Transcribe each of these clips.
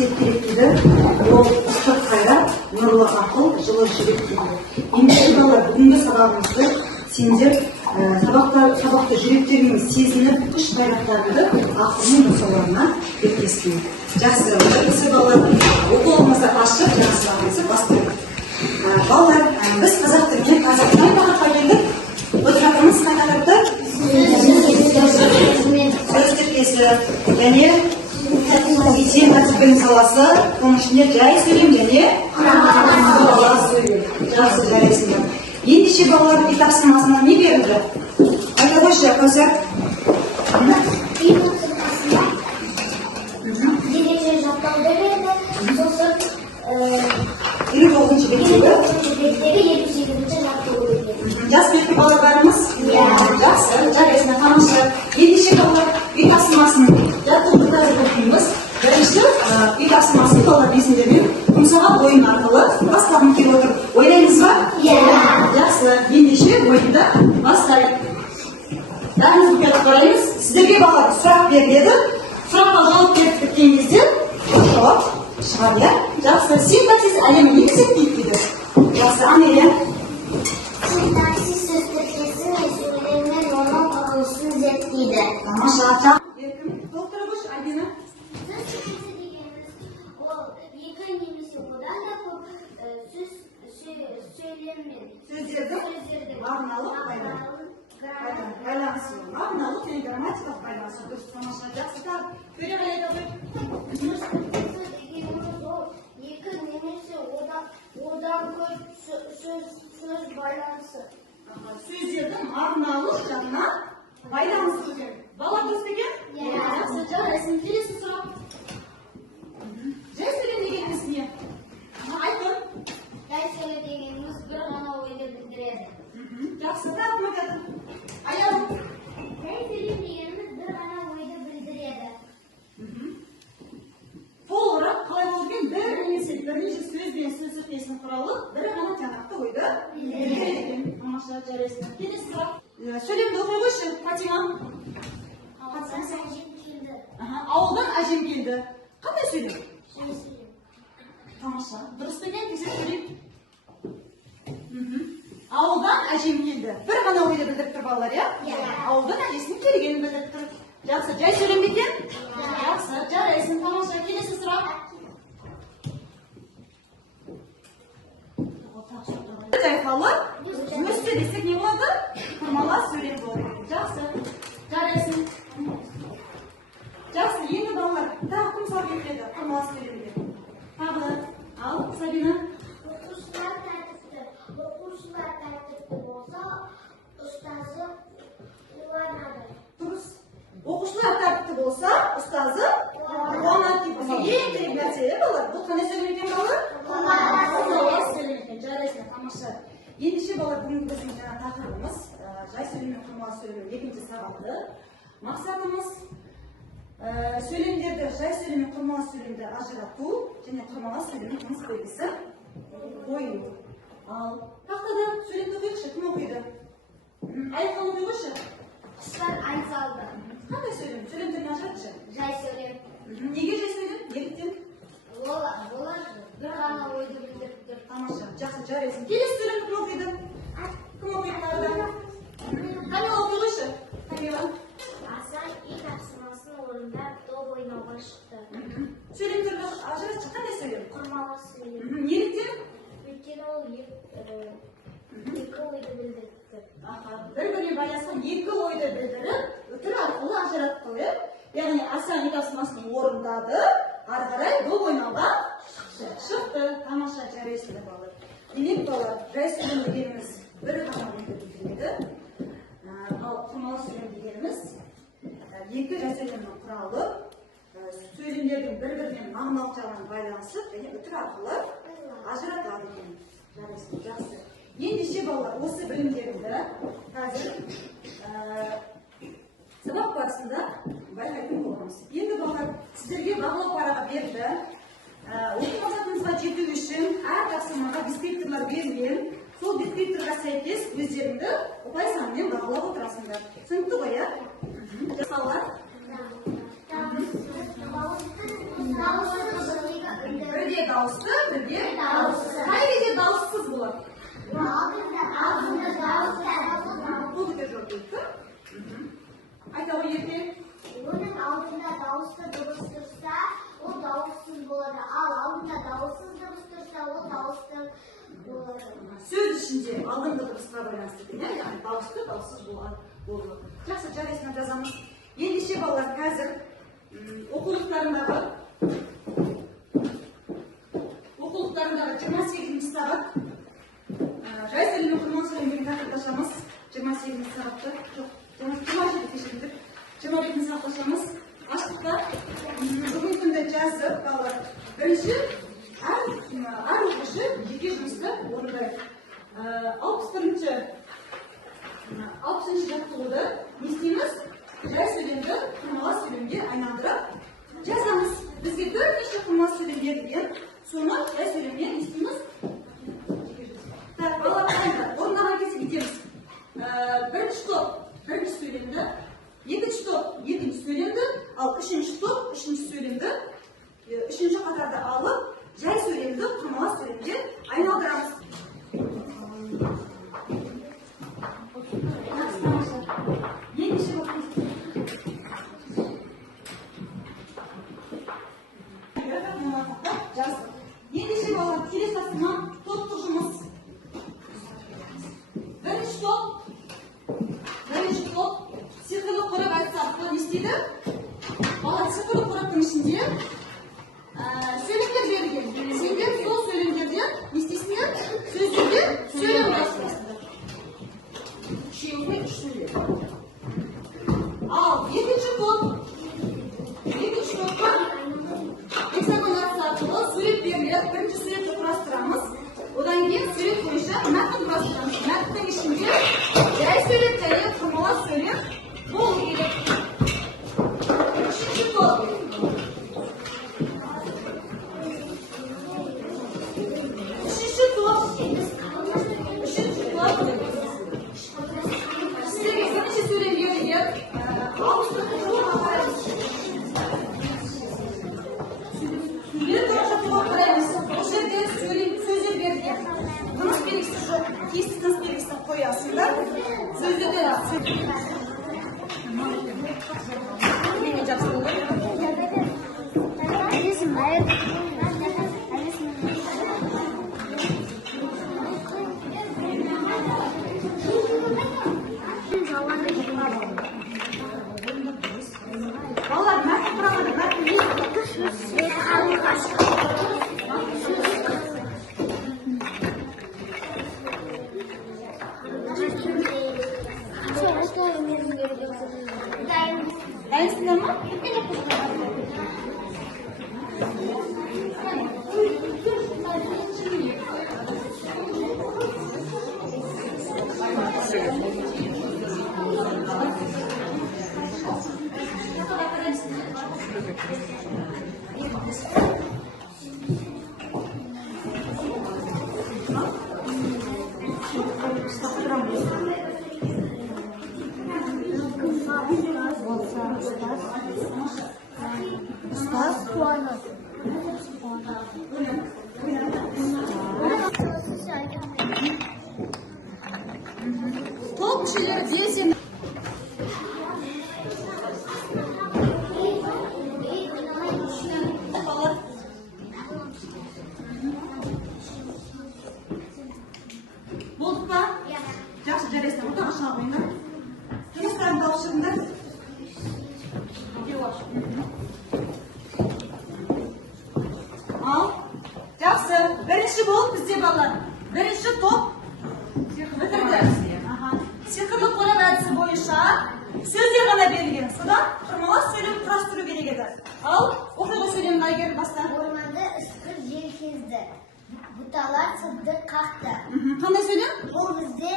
қасиет керек дейді. Ол ыстық қайрат, нұрлы ақыл, жылы жүрек дейді. Ендеше балалар, бүгінгі сабағымызды сендер сабақты жүректеріңіз сезініп, күш қайраттарыңды ақылмен мысалдарына ертесіңдер. Жақсы, осы балалар оқуымызды ашып, сабағымызды бастайық. Балалар, біз қазақ тілінен қазақ қай тақырыпқа келдік? Отыратымыз қай тақырыпты? Сөз тіркесі, және сен білім саласы, оның ішінде жай сөйлем және бала сөйлем. Жақсы, жарайсыңдар. Ендеше балалар үй тапсырмасына не берілді? Айта қойшы, Кәусар. Үй тапсырмасына ереже жаттау береді, сосын 29-ші беттегі 28-ші жаттау береді. Жас бетті балалар барымыз? Жақсы, жарайсыңдар, тамаша. Ендеше балалар үй тапсырмасын жаттығуды оқимыз. Бірінші үй тапсырмасын балалар есімдермен құмсағат ойын арқылы бастағым келіп отыр. Ойлаймыз ба? Жақсы, ендеше ойынды бастайық. Бәріміз мұқият қараймыз. Сіздерге балалар сұрақ беріледі. Сұраққа жауап беріп кеткен кезде жауап шығады. Жақсы, синтаксис әлемі не есептейді дейді? Жақсы, Амелия. Синтаксис сөз тіркесі мен сөйлемнің оның құрылысын зерттейді. Тамаша. Толықтыра қойшы, Альбина. Сөз тіркесі дегеніміз ол екі немесе одан да көп сөйлеммен Сөздерді мағыналық байланысы. Мағыналық және грамматикалық байланысы. Дұрыс, тамаша. Жақсы, тағы. Төреғали айтады. сөз тіркесі дегеніміз ол екі немесе одан көп сөз байланысы. Сөздердің мағыналық жағынан байланысы екен. Бала дұрыс екен? Жақсы, жарайсың. Келесі сұрақ. Жай сөйлем дегеніміз не? Айтын. Жай сөйлем дегеніміз бір ғана ойды білдіреді. Жақсы, тағы мағады. Аял. Жай сөйлем дегеніміз бір ғана ойды білдіреді. Толығырақ қалай болып екен? Бір немесе бірнеше сөз бен сөз тіркесінің құралы бір ғана тиянақты ойды білдіреді екен. Тамаша, жарайсың. Келесі сұрақ. Сөйлемді оқи қойшы, Фатима. Ауылдан әжем келді. Ауылдан әжем келді. Қандай сөйлем? Жай сөйлем. Тамаша. Дұрыс деген тексер сөйлем. Ауылдан әжем келді. Bir ғана ойды білдіріп тұр балалар, иә? Ауылдан әжесінің келгенін білдіріп тұр. Жақсы, жай сөйлем бекен? Жақсы, жарайсың. Тамаша. Келесі сұрақ. Жайқалы. Өсті десек не болады? Құрмалас сөйлем болады. Жақсы, жарайсың. Жақсы, енді балалар, тағы кім сұрап кетеді құрмалас сөйлемде? Тағы да, ал, Сабина. Оқушылар тәртіпті болса, ұстазы қуанады. Дұрыс. Оқушылар тәртіпті болса, ұстазы қуанады дейді. Ең керек нәрсе, балалар. Бұл қандай сөйлем екен, балалар? Құрмалас сөйлем екен. Жарайсың, тамаша. Ендеше балалар, бүгінгі біздің жаңа тақырыбымыз жай сөйлем мен құрмалас сөйлем екінші сабақты. Мақсатымыз сөйлемдерді, жай сөйлем мен құрмалас сөйлемді ажырату және құрмалас сөйлемнің тыныс белгісі қою. Ал тақтадан сөйлемді оқиықшы, кім оқиды? Аяқтан оқи қойшы. Құстар ай салды. Қандай сөйлем? Сөйлемдерін ажыратшы. Жай сөйлем. Неге жай сөйлем? Неліктен? Олар бір ғана ойды білдіріп тұр. Тамаша, жақсы, жарайсың. Келесі сөйлемді кім оқиды? Кім оқиды тағы? Камила оқи қойшы. Камила. Асан үй тапсырмасын орындап доп ойнауға шықты. Сөйлемдерді ажыратшы, қандай сөйлем? Құрмалас сөйлем. Неліктен? Өйткені ол екі ойды білдіріп тұр. Бір-біріне байланысқан екі ойды білдіріп, үтір арқылы ажыратып қойып, яғни Асан үй тапсырмасын орындады, ары қарай доп ойнауға шықты. Тамаша, жарайсыңдар балалар. Демек балалар, жай сөйлем дегеніміз бір ғана ойды білдіреді. Ал құрмалас сөйлем дегеніміз екі жай сөйлемнің құралы, сөйлемдердің бір-бірінен мағыналық жағынан байланысып, және үтір арқылы ажыратады екен. Жарайсың, жақсы. Ендеше балалар, осы білімдерімді қазір сабақ барысында байқайтын боламыз. Енді балалар, сіздерге бағалау парағы берді. Оқу мақсатымызға жету үшін әр тапсырмаға дескрипторлар берілген. Сол дескрипторға сәйкес өздеріңді ұпай санымен бағалап отырасыңдар. Түсінікті ғой, иә? Жасалар. бірге дауысты, бірге дауыссыз. Қай кезде дауыссыз болады? Алдында дауысты. Бұл кезде жоқ дейді. Айта ғой ерте. Оның алдында дауысты дыбыс тұрса, ол дауыссыз болады. Ал алдында дауыссыз дыбыс тұрса, ол дауысты болады. Сөз ішінде алдыңғы дыбысқа байланысты екен, яғни дауысты, дауыссыз болады. Жақсы, жарайсына жазамыз. Ендеше балалар қазір оқулықтарындағы 28 сағат жай сөйлем оқырман сөйлемдерін тақырып ашамыз. 28 сағатты, жоқ, 27 кешірімдік. 25 сағат ашамыз. Аштықта бүгін күнді жазып, балалар бірінші әр оқушы жеке жұмысты орындайды. 60-шы жаттығуды не істейміз? Жай сөйлемді құрмалас сөйлемге айналдырып жазамыз. Бізге бірнеше құрмалас сөйлем берілген, соны жай сөйлеммен не істейміз? Балалар қайында? Орындаған кезде кетеміз. Бірінші топ бірінші сөйлемді, екінші топ екінші сөйлемді, ал үшінші топ үшінші сөйлемді, үшінші қатарды алып, жай сөйлемді құрмалас сөйлемге айналдырамыз. Ендеше балалар келесі тапсырма топтық жұмыс. Бірінші топ сиқырлы қорап айтса арқылы не істейді? Балалар сиқырлы қораптың ішінде сөйлемдер берілген. Сендер сол сөйлемдерден не істейсіңдер? Сөздерде сөйлем жазасыңдар. Үшеуіне үш сөйлем. Ал екінші топқа гексагон әдісі арқылы сурет беріледі. Бірінші суретті құрастырамыз. Одан кейін сурет бойынша мәтін құрастырамыз. Мәтіннің ішінде жай сөйлем және құрмалас сөйлем болу керек. Үшінші топ. Сіздерге бірінші сөйлем берілген. Сөздер берген. Тыныс белгісі жоқ. Тиісті тыныс белгісін қоясыңдар. Сөздерден неге жақсы болды? Балалар, мәтін құрамады, мәтін не? Дайынсыңдар ма? Топ кішілері белсенді. Болдық па? Жақсы, жарайсыңдар. Ортаға шыға қойыңдар. Жұмыстарыңды алып шығыңдар. Ал, жақсы. Бірінші болып бізде балалар. Бірінші топ бітірді. Сиқырлы қорап әдісі бойынша сөздер ғана берілген. Содан құрмалас сөйлем құрастыру керек еді. Ал, оқиға сөйлемді Айгерім баста. Орманда ысқыр жел кезді. Бұталар сыбды қақты. Қандай сөйлем? Бұл бізде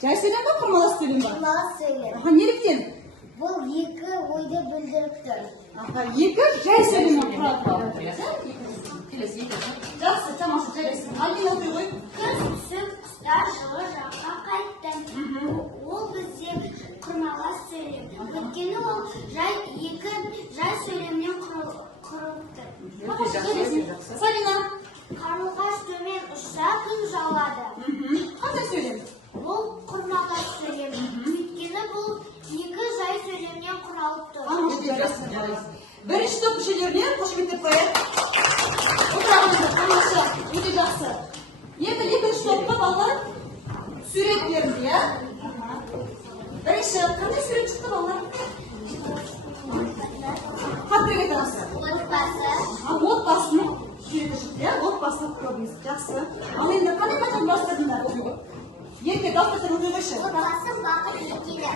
Жай сөйлем ба, құрмалас сөйлем ба? құрмалас сөйлем. Неліктен? Бұл екі ойды білдіріп тұр. Екі жай сөйлемнен тұрады. Жақсы, тамаша, жарайсың. Алген оқи ғой. Күз түсіп, құстар жылы жаққа қайтты. Ол бізде құрмалас сөйлем. Өйткені ол екі жай сөйлемнен құрылып тұр. Сабина. Қарлығаш төмен ұшса, күн жауады. Қандай сөйлем? Бұл құрмаға сөйлем. Өйткені бұл екі жай сөйлемнен құралып тұр. Бірінші топ мүшелеріне қошеметтеп қояйық. Отырағыңыздар, тамаша, өте жақсы. Енді екінші топқа балалар сурет берді, иә? Бірінші, қандай сурет шықты балалар? Қаттырып айтыңыз. Отбасының суреті шықты, иә? Отбасын көрдіңіз, жақсы. Ал енді қандай тақырып бастырдыңдар? Ерке, дауыстастыр оқи қойшы. Отбасым бақыт екені.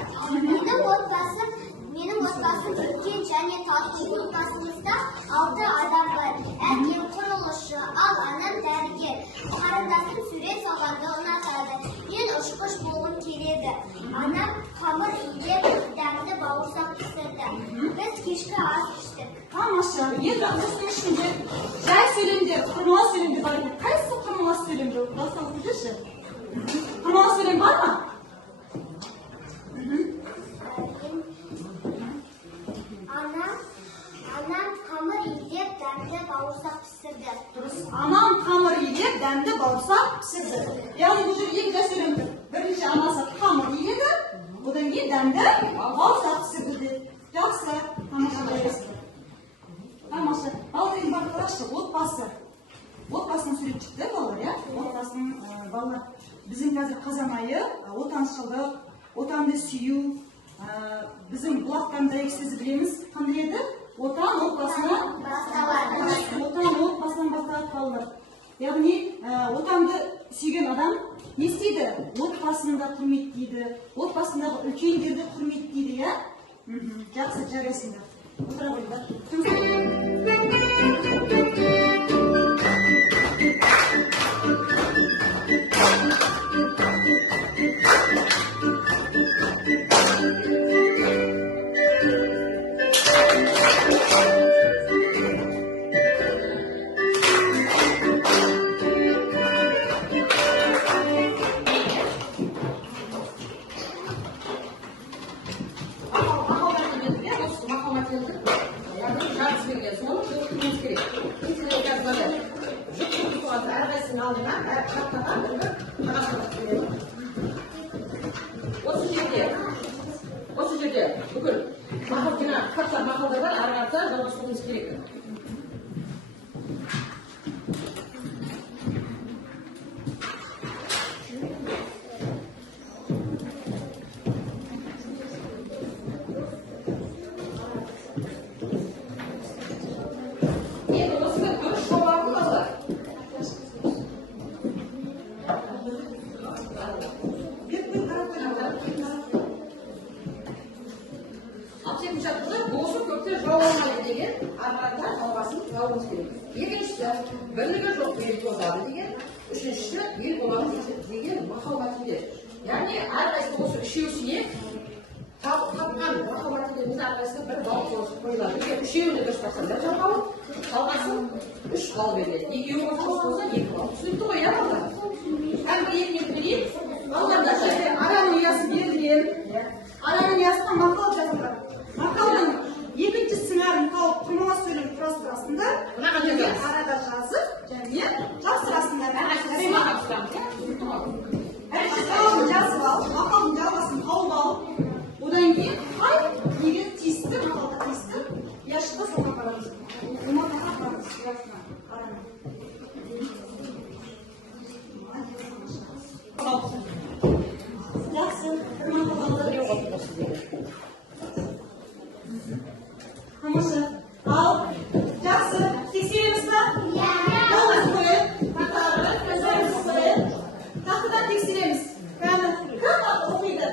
Менің отбасым үлкен және тату. Отбасымызда 6 адам бар. Әкем құрылысшы, ал анам дәрігер. Қарындасым сурет салғанды ұнатады. Мен ұшқыш болғым келеді. Анам қамыр илеп, дәмді бауырсақ пісірді. Біз кешкі ас іштік. Тамаша. Енді осының ішінде жай сөйлемдер, құрмалас сөйлемдер бар екен. Қайсысы құрмалас сөйлемдер? Басталып көрсеші. Құрмалас сөйлем бар ма? Анам қамыр илеп, дәмді бауырсақ пісірді. Дұрыс. Анам қамыр илеп, дәмді бауырсақ пісірді. Яғни бұл жерде екі жай сөйлем тұр. Бірінші анасы қамыр иледі, одан кейін дәмді бауырсақ пісірді дейді. Жақсы. Тамаша қойыңыз. Тамаша. Балалар бар қарашы, отбасы. Отбасының сурет шықты балалар, иә? Отбасының балалар. Біздің қазір қазан айы, отаншылдық, отанды сүю, біздің бұлақтан дәйек сөзі білеміз. Қандай еді? Отан отбасынан басталады. Отан отбасынан басталады балалар. Яғни отанды сүйген адам не істейді? Отбасында құрметтейді, отбасындағы үлкендерді құрметтейді, иә? Жақсы, жарайсыңдар. Отыра қойыңдар. Осы жерде бүкіл мақалдар бар, ары қарата жалғастыруымыз керек. Енді осыны дұрыс жауабын алды. Осы көпте жау алмайды деген, арқарда жалғасын жауымыз керек. Екіншісі, бірлігі жоқ ел тозады деген, үшіншісі, ел боламыз деген мақал мәтіндер. Яғни, әрқайсысы осы үшеуісіне тапқан мақал мәтіндеріміз әрқайсысы бір бал қойылады. Егер үшеуіне дұрыс тапса бір жалғау, жалғасын 3 бал беріледі. Екеуі қос болса 2 бал. Түсінікті ғой, иә балдар? Әңгіме екені білейік. Балдарда жерде араның ұясы берілген. Араның ұясына мақал жазылған. Мақалдың екінші сыңарын тауып құрмалас сөйлем құрастырасында арада жазып және жапсырасында. Мақалдың жазып алып, мақалдың жалғасын тауып алып, одан кейін қай неге тиісті, мақалға тиісті, я шыққа соған қарамыз. Уматаға қарамыз. Жақсы. Тамаша. Ал, жақсы. Тексереміз ба? Иә. Қолыңыз қойып, тақтаға қойып, тақтадан тексереміз. Кәні, кім оқиды?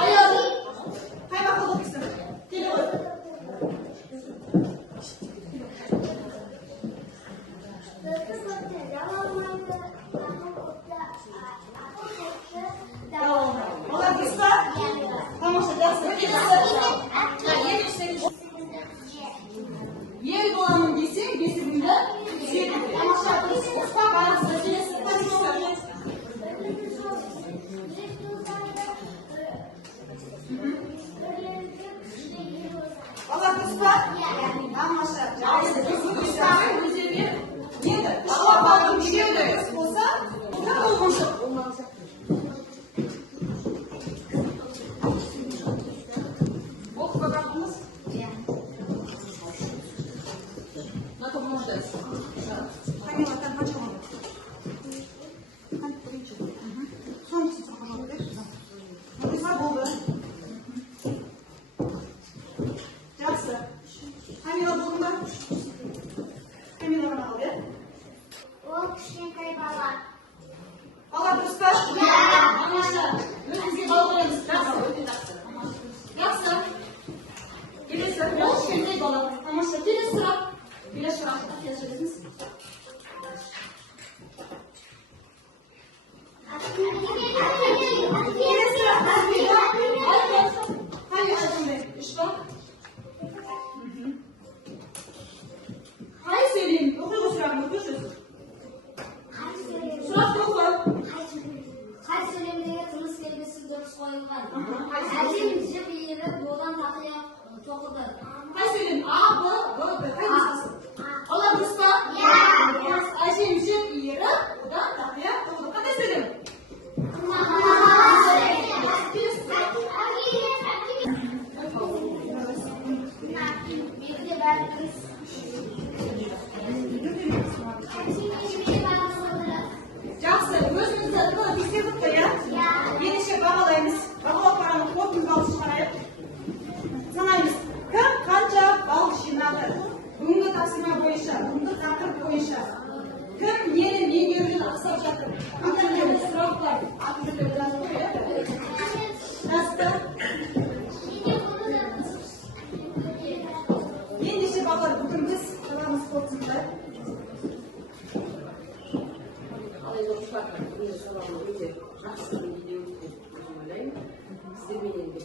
Аял, қай мақал оқисың? Келе ғой. Олар дұрыс па? Тамаша, жақсы. Ел боламын десең, бесігіңді сүйетін. Тамаша, дұрыс. Ұспа қарасыз. Келесі қойыңыз.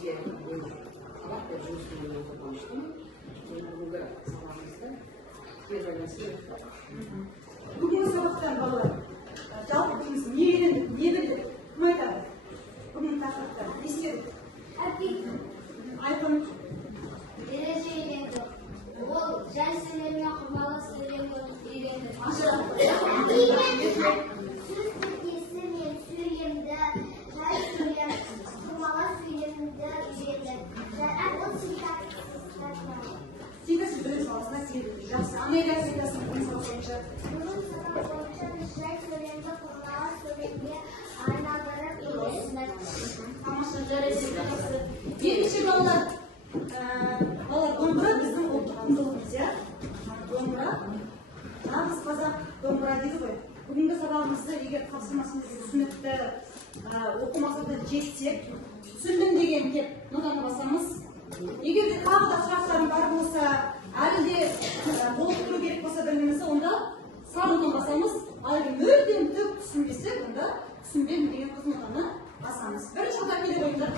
бізге сабақ беріп жұмыс істеуге қуаныштымын. Бүгінгі сабағымызда бүгінгі сабақтан балалар жалпы біз не үйрендік, не білдік, кім айтады? Бүгінгі тақырыпта не істедік? Айқын. Ереже үйрендік. Ол жай сөйлеммен құрмалы сөйлемді үйрендік. Сөз тіркесі мен сөйлемді, жай сөйлем, құрмалы сөйлемді үйрендік. Ол Синтаксис білім саласына сенбейді. Жақсы. Анелия синтаксис білім саласы бойынша. Bunun sabah boyunca jay söylемді құрмалы сөйлемге айналдырып үйрендік. Тамаша, жарайсың. Екінші балалар, домбыра біздің ұлттық құндылығымыз, иә? Домбыра, нағыз қазақ домбыра дейді ғой. Бүгінгі сабағымызды егер тапсырмасымызды түсінікті оқу мақсатына жетсек, түсіндім деген деп нотаны басамыз. Егер де тағы да сұрақтарым бар болса, әлі де толықтыру керек болса білімімізді, онда сары нотаны басамыз. Ал егер мүлдем түк түсінбесек, онда түсінбедім деген қызыл нотаны басамыз. Бірінші қатар келе қойыңдар.